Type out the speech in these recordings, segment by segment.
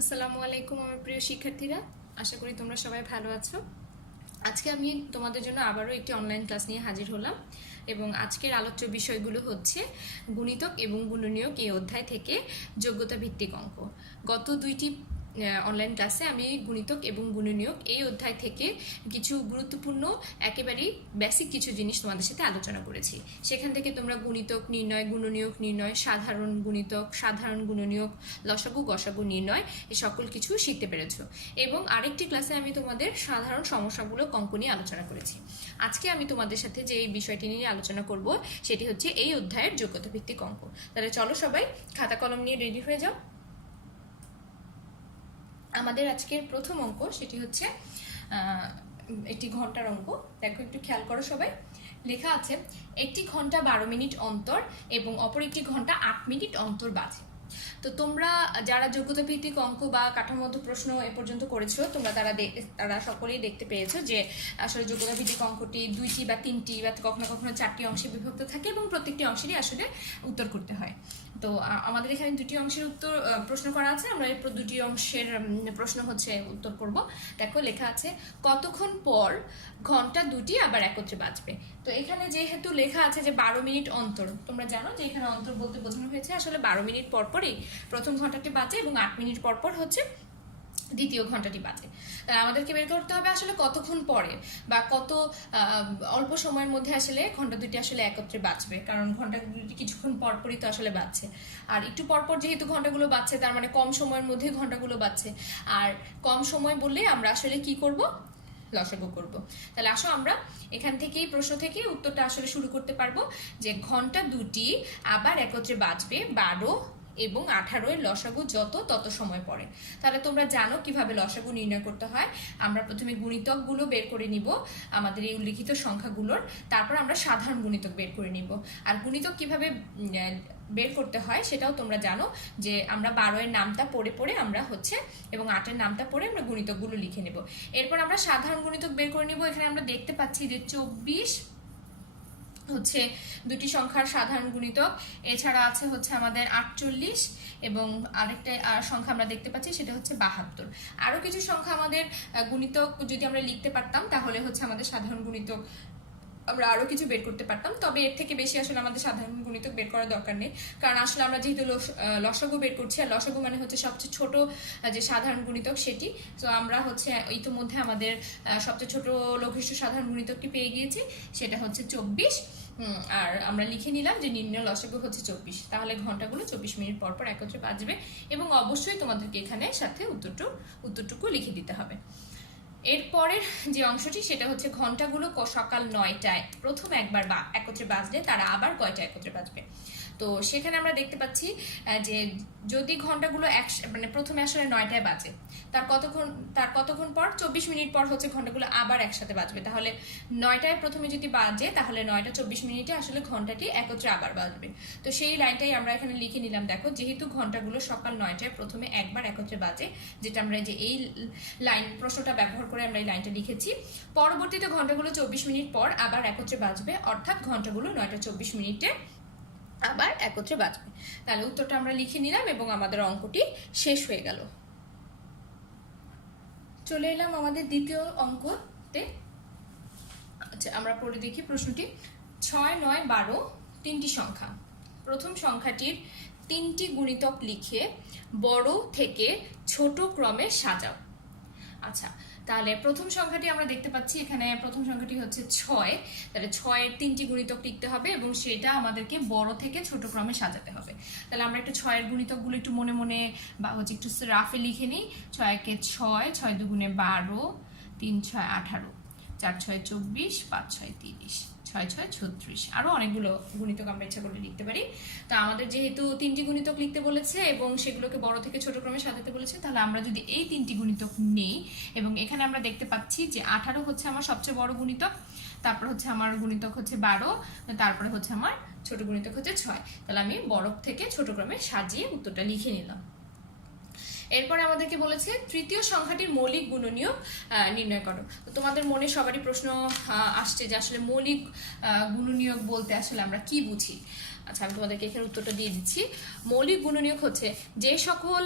আসসালামু আলাইকুম আমার প্রিয় শিক্ষার্থীরা, আশা করি তোমরা সবাই ভালো আছো। আজকে আমি তোমাদের জন্য আবারও একটি অনলাইন ক্লাস নিয়ে হাজির হলাম এবং আজকের আলোচ্য বিষয়গুলো হচ্ছে গুণিতক এবং গুণনীয়ক এই অধ্যায় থেকে যোগ্যতা ভিত্তিক অঙ্ক। গত দুইটি অনলাইন ক্লাসে আমি গুণিতক এবং গুণনীয়ক এই অধ্যায় থেকে কিছু গুরুত্বপূর্ণ একেবারেই বেসিক কিছু জিনিস তোমাদের সাথে আলোচনা করেছি। সেখান থেকে তোমরা গুণিতক নির্ণয়, গুণনীয়ক নির্ণয়, সাধারণ গুণিতক, সাধারণ গুণনীয়ক, লসাগু গসাগু নির্ণয় এই সকল কিছু শিখতে পেরেছো। এবং আরেকটি ক্লাসে আমি তোমাদের সাধারণ সমস্যাগুলো অঙ্ক নিয়ে আলোচনা করেছি। আজকে আমি তোমাদের সাথে যে এই বিষয়টি নিয়ে আলোচনা করব সেটি হচ্ছে এই অধ্যায়ের যোগ্যতা ভিত্তিক অঙ্ক। তাহলে চলো সবাই খাতা কলম নিয়ে রেডি হয়ে যাও। আমাদের আজকের প্রথম অঙ্ক সেটি হচ্ছে একটি ঘন্টার অঙ্ক। দেখো, একটু খেয়াল করো সবাই। লেখা আছে একটি ঘন্টা 12 মিনিট অন্তর এবং অপর একটি ঘন্টা 8 মিনিট অন্তর বাজে। তো তোমরা যারা যোগ্যতা ভিত্তিক অঙ্ক বা কাঠামোগত প্রশ্ন এ পর্যন্ত করেছো, তোমরা তারা সকলেই দেখতে পেয়েছো যে আসলে যোগ্যতা ভিত্তিক অঙ্কটি 2টি বা 3টি বা কখনো কখনো 4টি অংশে বিভক্ত থাকে এবং প্রত্যেকটি অংশেরই আসলে উত্তর করতে হয়। তো আমাদের এখানে 2টি অংশের উত্তর প্রশ্ন করা আছে। আমরা এই 2টি অংশের প্রশ্ন হচ্ছে উত্তর করব। দেখো, লেখা আছে কতক্ষণ পর ঘন্টা 2টি আবার একত্রে বাজবে। তো এখানে যেহেতু লেখা আছে যে 12 মিনিট অন্তর, তোমরা জানো যে এখানে অন্তর বলতে বোঝানো হয়েছে আসলে 12 মিনিট পর পরই প্রথম ঘন্টাটি বাজে এবং 8 মিনিট পর পর হচ্ছে দ্বিতীয় ঘন্টাটি বাজে। আমাদেরকে বের করতে হবে আসলে কতক্ষণ পরে বা কত অল্প সময়ের মধ্যে আসলে ঘন্টা দুটি আসলে একত্রে বাজবে, কারণ ঘন্টা দুটি কিছুক্ষণ পরপরই তো আসলে বাজছে। আর একটু পরপর যেহেতু ঘন্টাগুলো বাজছে, তার মানে কম সময়ের মধ্যে ঘন্টাগুলো বাজছে। আর কম সময় বললে আমরা আসলে কি করব? লসাগু করব। তাহলে আসো আমরা এখান থেকেই প্রশ্ন থেকে উত্তরটা আসলে শুরু করতে পারবো যে ঘন্টা দুটি আবার একত্রে বাজবে 12 এবং 18 এর লসাগু যত তত সময় পরে। তাহলে তোমরা জানো কিভাবে লসাগু নির্ণয় করতে হয়। আমরা প্রথমে গুণিতকগুলো বের করে নিব, আমাদের এই উল্লিখিত সংখ্যাগুলোর, তারপর আমরা সাধারণ গুণিতক বের করে নিব। আর গুণিতক কিভাবে বের করতে হয় সেটাও তোমরা জানো যে আমরা 12 এর নামটা পড়ে পড়ে আমরা হচ্ছে এবং 8 এর নামটা পড়ে আমরা গুণিতকগুলো লিখে নেব। এরপর আমরা সাধারণ গুণিতক বের করে নিব। এখানে আমরা দেখতে পাচ্ছি যে 24 হচ্ছে দুটি সংখ্যার সাধারণ গুণিতক। এছাড়া আছে হচ্ছে আমাদের 48 এবং আরেকটা সংখ্যা আমরা দেখতে পাচ্ছি সেটা হচ্ছে 72। আরো কিছু সংখ্যা আমাদের গুণিতক যদি আমরা লিখতে পারতাম তাহলে হচ্ছে আমাদের সাধারণ গুণিতক আমরা আরো কিছু বের করতে পারতাম। তবে এর থেকে বেশি আসলে আমাদের সাধারণ গুণিতক বের করার দরকার নেই, কারণ আসলে আমরা যেহেতু লসাগু বের করছি, আর লসাগু মানে হচ্ছে সবচেয়ে ছোট যে সাধারণ গুণিতক সেটি। তো আমরা হচ্ছে ইতিমধ্যে আমাদের সবচেয়ে ছোট লঘিষ্ঠ সাধারণ গুণিতকটি পেয়ে গিয়েছি, সেটা হচ্ছে 24। আর আমরা লিখে নিলাম যে নির্ণয় লসাগু হচ্ছে 24। তাহলে ঘন্টাগুলো 24 মিনিট পর পর একত্রে বাজবে এবং অবশ্যই তোমাদেরকে এখানে সাথে উত্তরটুকু লিখে দিতে হবে। এরপরের যে অংশটি সেটা হচ্ছে ঘন্টাগুলো সকাল 9টায় প্রথম একবার একত্রে বাজলে তারা আবার কয়টা একত্রে বাজবে। তো সেখানে আমরা দেখতে পাচ্ছি যে যদি ঘন্টাগুলো মানে প্রথমে আসলে 9টায় বাজে, তার কতক্ষণ পর 24 মিনিট পর হচ্ছে ঘন্টাগুলো আবার একসাথে বাজবে। তাহলে 9টায় প্রথমে যদি বাজে তাহলে 9টা 24 মিনিটে আসলে ঘন্টাটি একত্রে আবার বাজবে। তো সেই লাইনটাই আমরা এখানে লিখে নিলাম। দেখো, যেহেতু ঘন্টাগুলো সকাল 9টায় প্রথমে একবার একত্রে বাজে, যেটা আমরা যে এই লাইন প্রশ্নটা ব্যবহার করে আমরা এই লাইনটা লিখেছি, পরবর্তীতে ঘন্টাগুলো 24 মিনিট পর আবার একত্রে বাজবে, অর্থাৎ ঘন্টাগুলো 9টা 24 মিনিটে আবার একত্রে বাজবে। তাহলে উত্তরটা আমরা লিখে নিলাম এবং আমাদের অঙ্কটি শেষ হয়ে গেল। চলে এলাম আমাদের দ্বিতীয় অঙ্কতে। আচ্ছা, আমরা পড়ে দেখি প্রশ্নটি। 6, 9, 12 তিনটি সংখ্যা। প্রথম সংখ্যাটির 3টি গুণিতক লিখে বড় থেকে ছোট ক্রমে সাজাও। আচ্ছা, তাহলে প্রথম সংখ্যাটি আমরা দেখতে পাচ্ছি, এখানে প্রথম সংখ্যাটি হচ্ছে 6। তাহলে 6 এর 3টি গুণিতক লিখতে হবে এবং সেটা আমাদেরকে বড় থেকে ছোট ক্রমে সাজাতে হবে। তাহলে আমরা একটু 6 এর গুণিতকগুলো একটু মনে মনে বা হচ্ছে একটু রাফে লিখে নিই। 6 একে 6, 6 দুগুণে 12, 3 6 18, 4 6 24, 5 6 30, 6 6 36। আরো অনেকগুলো গুণিতক আমরা ইচ্ছা করলে লিখতে পারি। তা আমাদের যেহেতু 3টি গুণিতক লিখতে বলেছে এবং সেগুলোকে বড় থেকে ছোট ক্রমে সাজাতে বলেছে, তাহলে আমরা যদি এই 3টি গুণিতক নেই এবং এখানে আমরা দেখতে পাচ্ছি যে 18 হচ্ছে আমার সবচেয়ে বড় গুণিতক, তারপর হচ্ছে আমার গুণিতক হচ্ছে 12, তারপরে হচ্ছে আমার ছোট গুণিতক হচ্ছে 6। তাহলে আমি বড় থেকে ছোট ক্রমে সাজিয়ে উত্তরটা লিখে নিলাম। এরপর আমাদেরকে বলেছে তৃতীয় সংখ্যাটির মৌলিক গুণনীয়ক নির্ণয় করো। তো তোমাদের মনে সবারই প্রশ্ন আসছে যে আসলে মৌলিক গুণনীয়ক বলতে আসলে আমরা কি বুঝি। আচ্ছা, আমি তোমাদেরকে এখানে উত্তরটা দিয়ে দিচ্ছি। মৌলিক গুণনীয়ক হচ্ছে যে সকল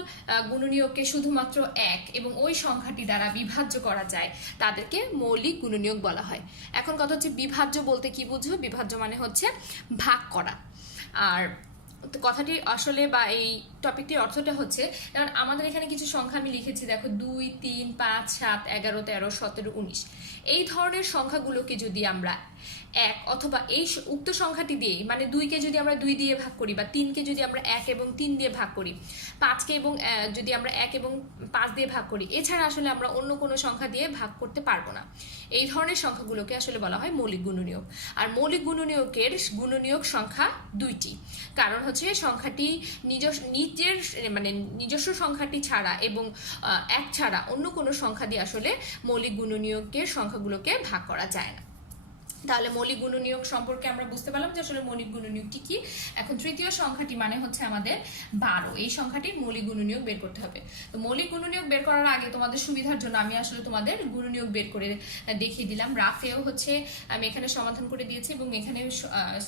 গুণনীয়ককে শুধুমাত্র এক এবং ওই সংখ্যাটি দ্বারা বিভাজ্য করা যায় তাদেরকে মৌলিক গুণনীয়ক বলা হয়। এখন কথা হচ্ছে বিভাজ্য বলতে কি বুঝো? বিভাজ্য মানে হচ্ছে ভাগ করা। আর কথাটি আসলে বা এই টপিকটির অর্থটা হচ্ছে, যেমন আমাদের এখানে কিছু সংখ্যা আমি লিখেছি, দেখো 2, 3, 5, 7, 11, 13, 17, 19। এই ধরনের সংখ্যাগুলোকে যদি আমরা এক অথবা এই উক্ত সংখ্যাটি দিয়ে, মানে 2কে যদি আমরা 2 দিয়ে ভাগ করি, বা 3কে যদি আমরা 1 এবং 3 দিয়ে ভাগ করি, 5কে এবং যদি আমরা 1 এবং 5 দিয়ে ভাগ করি, এছাড়া আসলে আমরা অন্য কোনো সংখ্যা দিয়ে ভাগ করতে পারবো না। এই ধরনের সংখ্যাগুলোকে আসলে বলা হয় মৌলিক গুণনীয়ক। আর মৌলিক গুণনীয়কের গুণনীয়ক সংখ্যা 2টি, কারণ হচ্ছে সংখ্যাটি নিজস্ব সংখ্যাটি ছাড়া এবং 1 ছাড়া অন্য কোনো সংখ্যা দিয়ে আসলে মৌলিক গুণনীয়কের সংখ্যাগুলোকে ভাগ করা যায় না। তাহলে মৌলিক গুণনীয়ক সম্পর্কে আমরা বুঝতে পারলাম যে আসলে মৌলিক গুণনীয়কটি কি। এখন তৃতীয় সংখ্যাটি মানে হচ্ছে আমাদের 12। এই সংখ্যাটির মৌলিক গুণনীয়ক বের করতে হবে। তো মৌলিক গুণনীয়ক বের করার আগে তোমাদের সুবিধার জন্য আমি আসলে তোমাদের গুণনীয়ক বের করে দেখিয়ে দিলাম। রাফেও হচ্ছে আমি এখানে সমাধান করে দিয়েছি এবং এখানে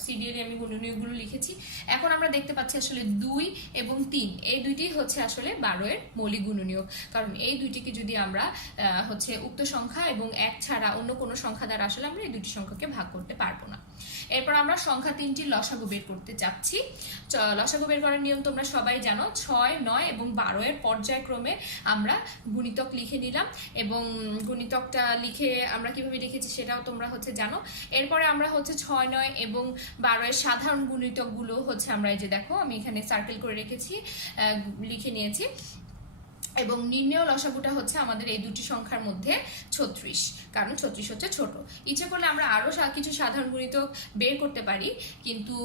সিরিয়ালে আমি গুণনীয়কগুলো লিখেছি। এখন আমরা দেখতে পাচ্ছি আসলে 2 এবং 3 এই দুইটি হচ্ছে আসলে 12 এর মৌলিক গুণনীয়ক, কারণ এই দুইটিকে যদি আমরা হচ্ছে উক্ত সংখ্যা এবং 1 ছাড়া অন্য কোনো সংখ্যা দ্বারা আসলে আমরা এই দুটি সংখ্যাকে ভাগ করতে পারবো না। এরপর আমরা সংখ্যা 3টির লসাগু বের করতে যাচ্ছি। লসাগু বের করার নিয়ম তোমরা সবাই জানো। 6, 9 এবং 12 এর পর্যায়ক্রমে আমরা গুণিতক লিখে নিলাম এবং গুণিতকটা লিখে আমরা কিভাবে লিখেছি সেটাও তোমরা হচ্ছে জানো। এরপরে আমরা হচ্ছে 6, 9 এবং 12 এর সাধারণ গুণিতকগুলো হচ্ছে আমরা এই যে দেখো আমি এখানে সার্কেল করে রেখেছি, লিখে নিয়েছি। এবং নির্ণেয় লসাগুটা হচ্ছে আমাদের এই দুটি সংখ্যার মধ্যে 36, কারণ 36 হচ্ছে ছোট। ইচ্ছে করলে আমরা আরো কিছু সাধারণ গুণিতক বের করতে পারি, কিন্তু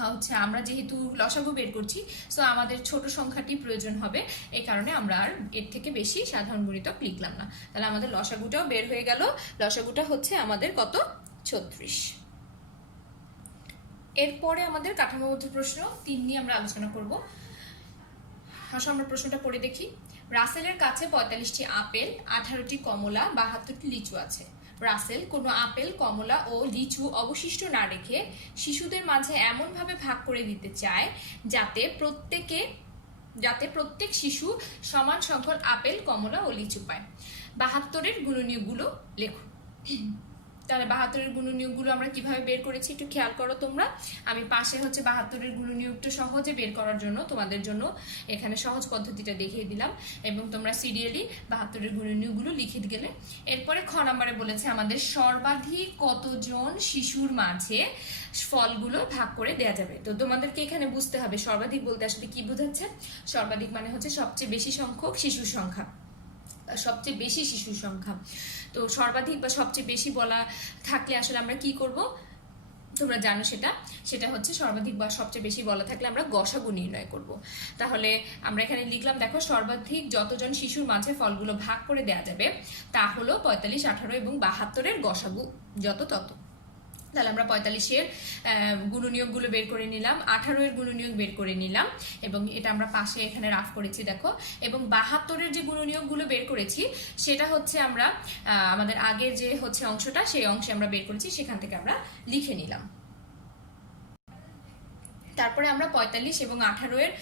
হচ্ছে আমরা যেহেতু লসাগু বের করছি, সো আমাদের ছোট সংখ্যাটি প্রয়োজন হবে। এই কারণে আমরা আর এর থেকে বেশি সাধারণ গুণিতক লিখলাম না। তাহলে আমাদের লসাগুটাও বের হয়ে গেল। লসাগুটা হচ্ছে আমাদের কত? 36। এরপরে আমাদের কাঠামোবদ্ধ প্রশ্ন 3 নিয়ে আমরা আলোচনা করব। আসলে আমরা প্রশ্নটা পড়ে দেখি। রাসেলের কাছে 45টি আপেল, 18টি কমলা, 72টি লিচু আছে। রাসেল কোনো আপেল, কমলা ও লিচু অবশিষ্ট না রেখে শিশুদের মাঝে এমনভাবে ভাগ করে দিতে চায় যাতে প্রত্যেক শিশু সমান সংখ্যক আপেল, কমলা ও লিচু পায়। 72-এর গুণনীয়কগুলো লেখো। তাহলে 72-এর গুণনীয়কগুলো আমরা কিভাবে বের করেছি একটু খেয়াল করো তোমরা। আমি পাশে হচ্ছে 72-এর গুণনীয়কটা সহজে বের করার জন্য তোমাদের জন্য এখানে সহজ পদ্ধতিটা দেখিয়ে দিলাম এবং তোমরা সিরিয়ালি 72-এর গুণনীয়কগুলো লিখে গেলে। এরপরে খ নম্বরে বলেছে আমাদের সর্বাধিক কতজন শিশুর মাঝে ফলগুলো ভাগ করে দেয়া যাবে। তো তোমাদেরকে এখানে বুঝতে হবে সর্বাধিক বলতে আসলে কি বোঝাচ্ছে। সর্বাধিক মানে হচ্ছে সবচেয়ে বেশি সংখ্যক শিশুর সংখ্যা, সবচেয়ে বেশি শিশুর সংখ্যা। তো সর্বাধিক বা সবচেয়ে বেশি বলা থাকলে আসলে আমরা কি করব তোমরা জানো, সেটা হচ্ছে সর্বাধিক বা সবচেয়ে বেশি বলা থাকলে আমরা গসাগু নির্ণয় করব। তাহলে আমরা এখানে লিখলাম, দেখো সর্বাধিক যতজন শিশুর মাঝে ফলগুলো ভাগ করে দেয়া যাবে তা হলো 45, 18 এবং 72-এর গসাগু যত তত। তাহলে আমরা 45-এর গুণনীয়কগুলো বের করে নিলাম, 18-এর গুণনীয়ক বের করে নিলাম এবং এটা আমরা পাশে এখানে রাফ করেছি দেখো। এবং 72-এর যে গুণনীয়কগুলো বের করেছি সেটা হচ্ছে আমরা আমাদের আগের যে হচ্ছে অংশটা সেই অংশে আমরা বের করেছি, সেখান থেকে আমরা লিখে নিলাম। তারপরে আমরা 45 এবং 18-এর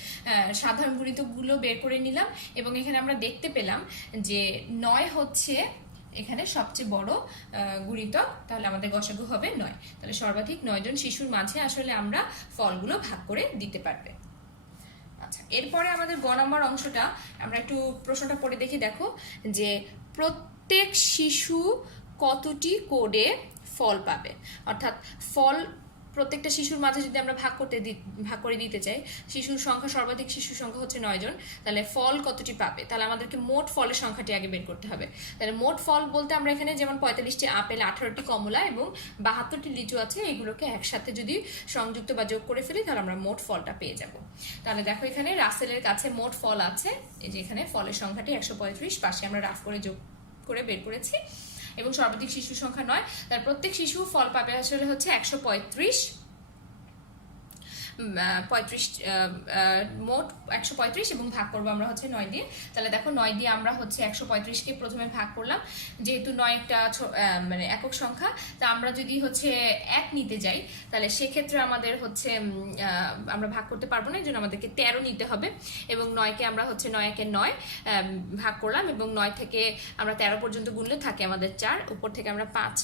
সাধারণ গুণিতকগুলো বের করে নিলাম এবং এখানে আমরা দেখতে পেলাম যে 9 হচ্ছে এখানে সবচেয়ে বড় গুণিতক, তাহলে আমাদের গসাগু হবে 9। তাহলে সর্বাধিক 9 জন শিশুর মাঝে আসলে আমরা ফলগুলো ভাগ করে দিতে পারবে। আচ্ছা, এরপরে আমাদের গ নম্বর অংশটা আমরা একটু প্রশ্নটা পড়ে দেখি। দেখো যে প্রত্যেক শিশু কতটি করে ফল পাবে, অর্থাৎ ফল প্রত্যেকটা শিশুর মাঝে যদি আমরা ভাগ করে দিতে চাই, শিশুর সংখ্যা সর্বাধিক শিশুর সংখ্যা হচ্ছে 9 জন, তাহলে ফল কতটি পাবে, তাহলে আমাদেরকে মোট ফলের সংখ্যাটি আগে বের করতে হবে। তাহলে মোট ফল বলতে আমরা এখানে যেমন 45টি আপেল, 18টি কমলা এবং 72টি লিচু আছে, এগুলোকে একসাথে যদি সংযুক্ত বা যোগ করে ফেলি তাহলে আমরা মোট ফলটা পেয়ে যাব। তাহলে দেখো এখানে রাসেলের কাছে মোট ফল আছে, এই যে এখানে ফলের সংখ্যাটি 135, পাশে আমরা রাফ করে যোগ করে বের করেছি এবং সর্বাধিক শিশুর সংখ্যা 9, তার প্রত্যেক শিশু ফল পাবে আসলে হচ্ছে 135। মোট 135 এবং ভাগ করবো আমরা হচ্ছে 9 দিয়ে। তাহলে দেখো 9 দিয়ে আমরা হচ্ছে 135কে প্রথমে ভাগ করলাম, যেহেতু 9 একটা মানে একক সংখ্যা, তা আমরা যদি হচ্ছে 1 নিতে যাই তাহলে সেক্ষেত্রে আমাদের হচ্ছে আমরা ভাগ করতে পারবো না, এই জন্য আমাদেরকে 13 নিতে হবে। এবং 9কে আমরা হচ্ছে 9 একে 9 ভাগ করলাম, এবং 9 থেকে আমরা 13 পর্যন্ত গুনলে থাকে আমাদের 4, উপর থেকে আমরা 5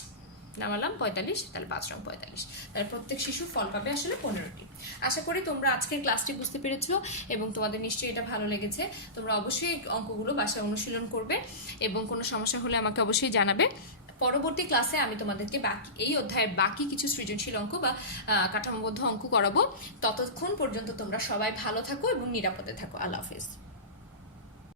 নামালাম 45, তাহলে 5 রং 45। তাহলে প্রত্যেক শিশু ফল পাবে আসলে 15টি। আশা করি তোমরা আজকের ক্লাসটি বুঝতে পেরেছো এবং তোমাদের নিশ্চয়ই এটা ভালো লেগেছে। তোমরা অবশ্যই অঙ্কগুলো বাসায় অনুশীলন করবে এবং কোনো সমস্যা হলে আমাকে অবশ্যই জানাবে। পরবর্তী ক্লাসে আমি তোমাদেরকে এই অধ্যায়ের বাকি কিছু সৃজনশীল অঙ্ক বা কাঠামোবদ্ধ অঙ্ক করাবো। ততক্ষণ পর্যন্ত তোমরা সবাই ভালো থাকো এবং নিরাপদে থাকো। আল্লাহ হাফেজ।